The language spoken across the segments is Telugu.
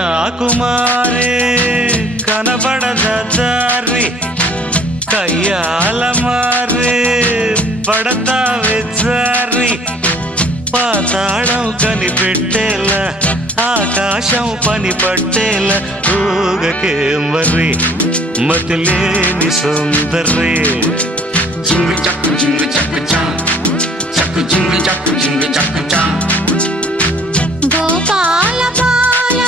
కన్యాకుమారి కనబడద దారి కయ్యాల మారి పడతావే జారి పాతాళం కనిపెట్టేలా ఆకాశం పని పట్టేలా ఊగకేం వర్రి మతిలేని సుందరి జింగు చక్కు చా చక్కు జింగు చక్కు చా గోపాల బాల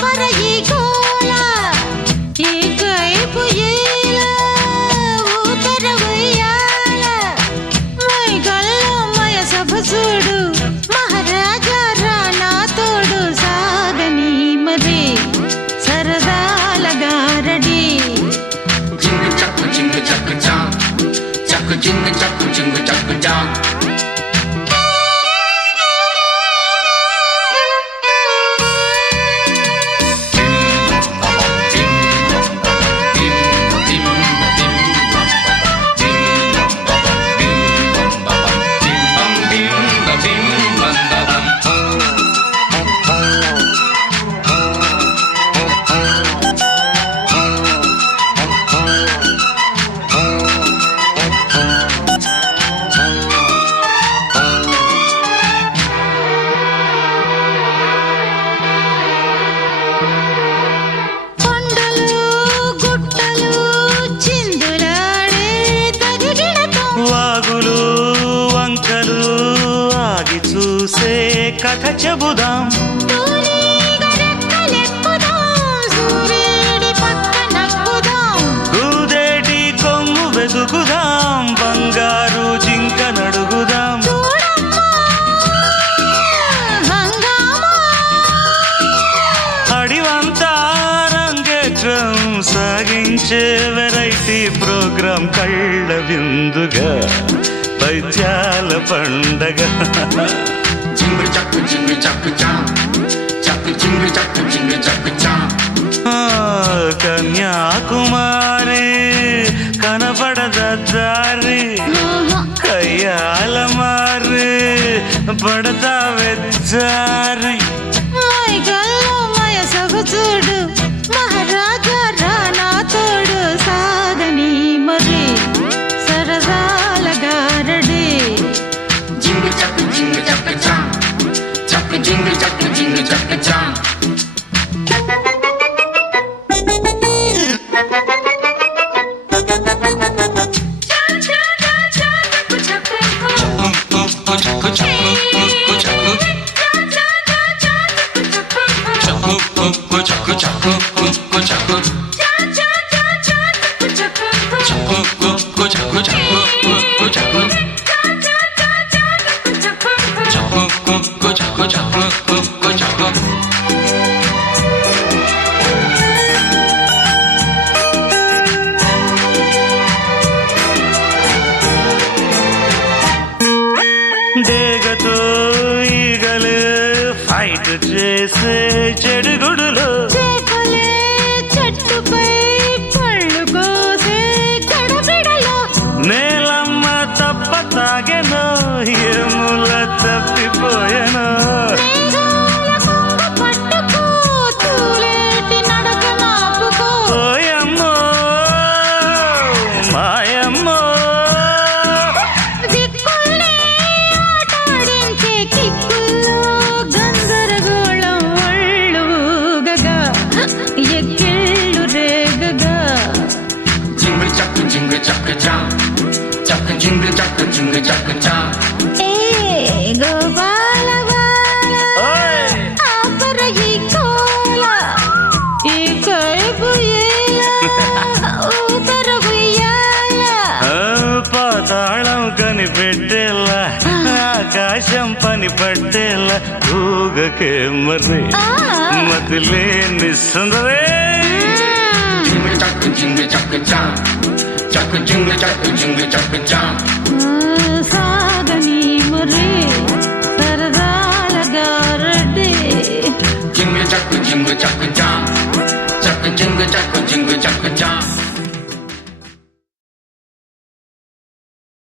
పరయి గోల ఏకైపు ఏల ఊతర ఉయ్యాల మై గల్లో మయ సభ చూడు మహారాజా రానా తోడు సాగని మది సరదాల గారడి జింగు చక్కు చా చక్కు జింగు చక్కు చా కథ చెబుదాం గూదేటి కొమ్ము వెతుకుదాం బంగారు జింక నడుగుదాం అడివంతా రంగేట్రం సాగించే వెరైటీ ప్రోగ్రాం కళ్ళ విందుగా పైత్యాల పండగ జింగు చక్కు చా చక్కు జింగు చక్కు చా కన్యాకుమారి కనపడద దారి కయ్యాల మారి పడతావే జారి మయ సభ చూడు మహారాజా రానా తోడు సాగని మరి సరదాల గారడి జింగు చక్కు చా చక్కు జింగు చక్కు చా డేగతో ఈగలు ఫైట్ చేసే చెడుగుడులో చెట్టుపై పళ్ళు కోసే గడబిడలో నేలమ్మ తప్ప తాగెనో ఏముల తప్పిపోయెనో పట్టుకో తూలేటి నడక నాపుకో ఓయమ్మో మాయమ్మో దిక్కుల్ని ఆటాడించే కిక్కుల్లో గందరగోళం ఒళ్ళు ఊగగా ఎక్కిళ్ళు రేగగా జింగు చక్కు చా చక్కు జింగు చక్కు చా ఏ గోపాల బాల ఆపరయి కోల ఈ కైపు ఏల ఊతర ఆకాశం పని పట్టేలా ఊగకే మరి ఆ. మతిలేని సుందరే Jingle chaka jingle chaka jump, chaka jingle chaka jingle chaka jump.